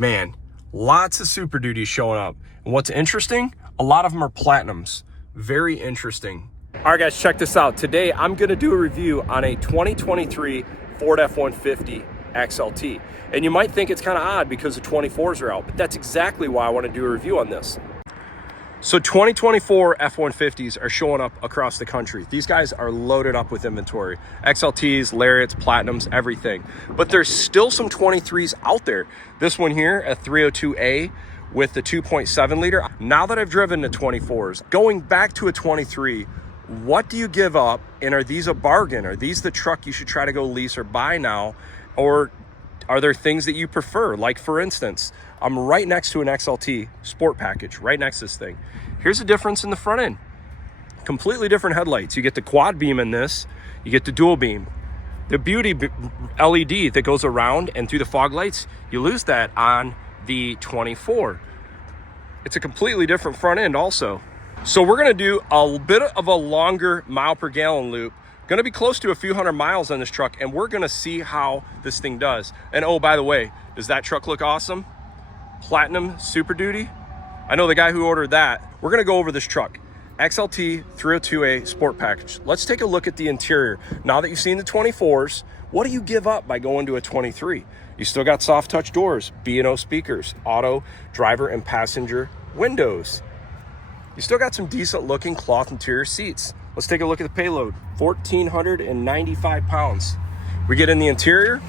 Man, lots of Super Duties showing up. And what's interesting, a lot of them are Platinums. Very interesting. All right, guys, check this out. Today, I'm gonna do a review on a 2023 Ford F-150 XLT. And you might think it's kind of odd because the 24s are out, but that's exactly why I want to do a review on this. So 2024 F-150s are showing up across the country. These guys are loaded up with inventory. XLTs, Lariats, Platinums, everything. But there's still some 23s out there. This one here, a 302A with the 2.7 liter. Now that I've driven the 24s, going back to a 23, what do you give up? And are these a bargain? Are these the truck you should try to go lease or buy now? Or are there things that you prefer? Like, for instance, I'm right next to an XLT sport package, right next to this thing. Here's the difference in the front end. Completely different headlights. You get the quad beam in this, you get the dual beam. The beauty LED that goes around and through the fog lights, you lose that on the 24. It's a completely different front end also. So we're gonna do a bit of a longer mile per gallon loop. Gonna be close to a few hundred miles on this truck, and we're gonna see how this thing does. And oh, by the way, does that truck look awesome? Platinum Super Duty. I know the guy who ordered that. We're gonna go over this truck. XLT 302A Sport Package. Let's take a look at the interior. Now that you've seen the 24s, what do you give up by going to a 23? You still got soft touch doors, B&O speakers, auto, driver and passenger windows. You still got some decent looking cloth interior seats. Let's take a look at the payload. 1,495 pounds. We get in the interior.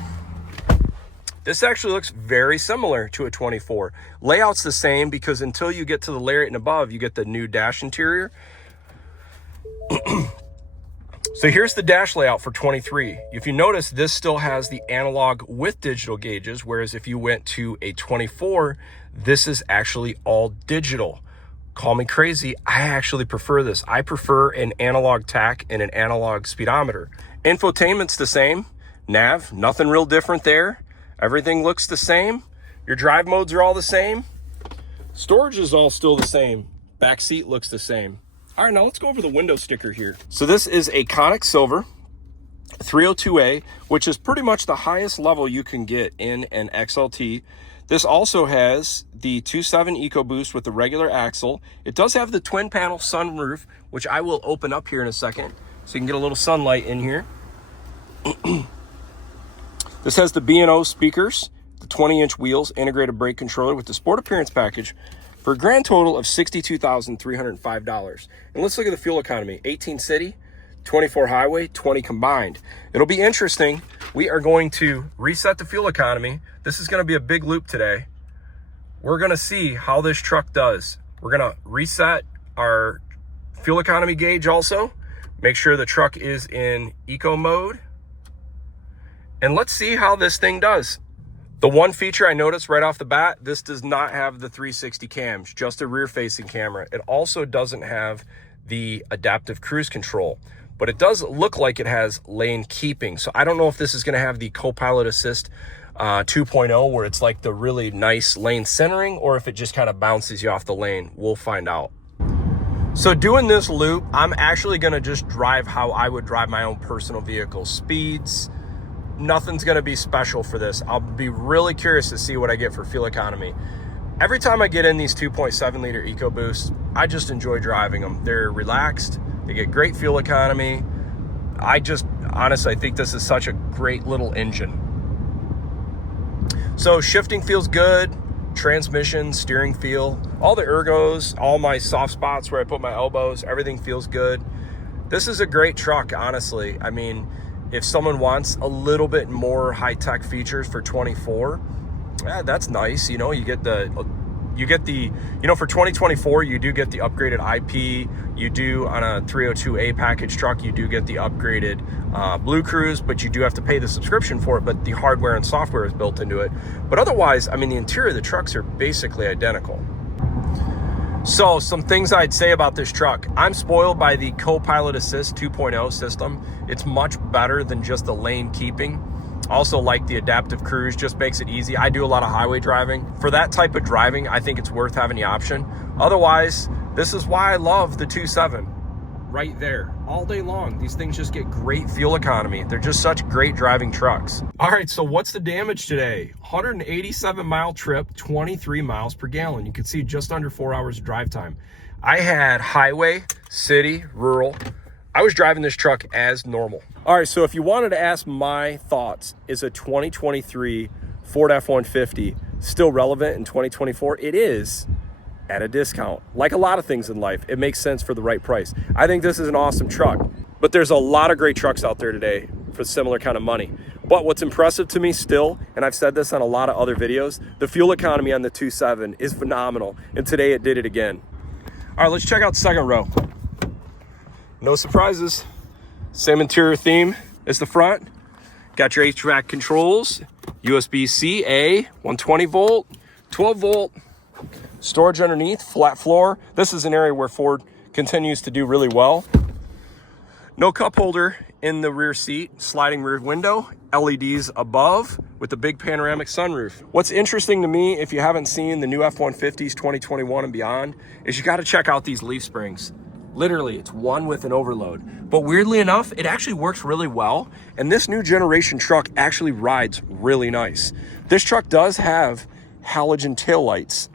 This actually looks very similar to a 24. Layout's the same because until you get to the Lariat and above, you get the new dash interior. So here's the dash layout for 23. If you notice, this still has the analog with digital gauges, whereas if you went to a 24, this is actually all digital. Call me crazy, I actually prefer this. I prefer an analog tach and an analog speedometer. Infotainment's the same. Nav, nothing real different there. Everything looks the same. Your drive modes are all the same. Storage is all still the same. Back seat looks the same. All right, now let's go over the window sticker here. So this is a Conic Silver 302A, which is pretty much the highest level you can get in an XLT. This also has the 2.7 EcoBoost with the regular axle. It does have the twin panel sunroof, which I will open up here in a second so you can get a little sunlight in here. This has the B&O speakers, the 20-inch wheels, integrated brake controller with the Sport Appearance package for a grand total of $62,305. And let's look at the fuel economy. 18 city, 24 highway, 20 combined. It'll be interesting. We are going to reset the fuel economy. This is going to be a big loop today. We're going to see how this truck does. We're going to reset our fuel economy gauge also. Make sure the truck is in eco mode. And let's see how this thing does. The one feature I noticed right off the bat, this does not have the 360 cams, just a rear-facing camera. It also doesn't have the adaptive cruise control, but it does look like it has lane keeping. So I don't know if this is gonna have the co-pilot assist 2.0, where it's like the really nice lane centering, or if it just kind of bounces you off the lane. We'll find out. So doing this loop, I'm actually gonna just drive how I would drive my own personal vehicle. Speeds, nothing's gonna be special for this. I'll be really curious to see what I get for fuel economy. Every time I get in these 2.7 liter EcoBoosts, I just enjoy driving them. They're relaxed, they get great fuel economy. Honestly, I think this is such a great little engine. So shifting feels good, transmission, steering feel, all the ergos, all my soft spots where I put my elbows, everything feels good. This is a great truck, honestly. I mean, if someone wants a little bit more high-tech features for 24, yeah, that's nice. You know, you get the, for 2024, you do get the upgraded IP. You do on a 302A package truck, you do get the upgraded Blue Cruise, but you do have to pay the subscription for it, but the hardware and software is built into it. But otherwise, I mean, the interior of the trucks are basically identical. So some things I'd say about this truck. I'm spoiled by the Co-Pilot Assist 2.0 system. It's much better than just the lane keeping. Also like the adaptive cruise, just makes it easy. I do a lot of highway driving. For that type of driving, I think it's worth having the option. Otherwise, this is why I love the 2.7. right there all day long. These things just get great fuel economy. They're just such great driving trucks. All right, so what's the damage today? 187 mile trip, 23 miles per gallon. You can see just under 4 hours of drive time. I had highway, city, rural. I was driving this truck as normal. All right, so if you wanted to ask my thoughts, is a 2023 Ford F-150 still relevant in 2024? It is, at a discount. Like a lot of things in life, it makes sense for the right price. I think this is an awesome truck, but there's a lot of great trucks out there today for similar kind of money. But what's impressive to me still, and I've said this on a lot of other videos, the fuel economy on the 2.7 is phenomenal, and today it did it again. All right, let's check out the second row. No surprises. Same interior theme as the front. Got your HVAC controls, USB-C, A, 120 volt, 12 volt, storage underneath, flat floor. This is an area where Ford continues to do really well. No cup holder in the rear seat, sliding rear window, LEDs above with the big panoramic sunroof. What's interesting to me, if you haven't seen the new F-150s 2021 and beyond, is you got to check out these leaf springs. Literally, it's one with an overload. But weirdly enough, it actually works really well. And this new generation truck actually rides really nice. This truck does have halogen taillights.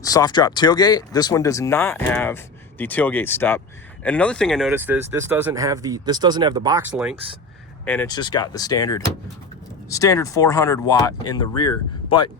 Soft drop tailgate. This one does not have the tailgate step. And another thing I noticed is this doesn't have the box links, and it's just got the standard 400 watt in the rear. But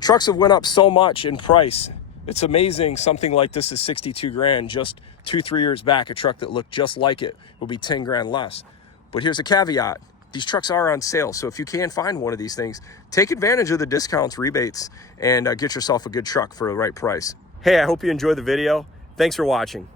trucks have went up so much in price. It's amazing. Something like this is 62 grand. Just 2-3 years back, a truck that looked just like it will be 10 grand less. But here's a caveat. These trucks are on sale, so if you can find one of these things, take advantage of the discounts, rebates, and get yourself a good truck for the right price. Hey, I hope you enjoyed the video. Thanks for watching.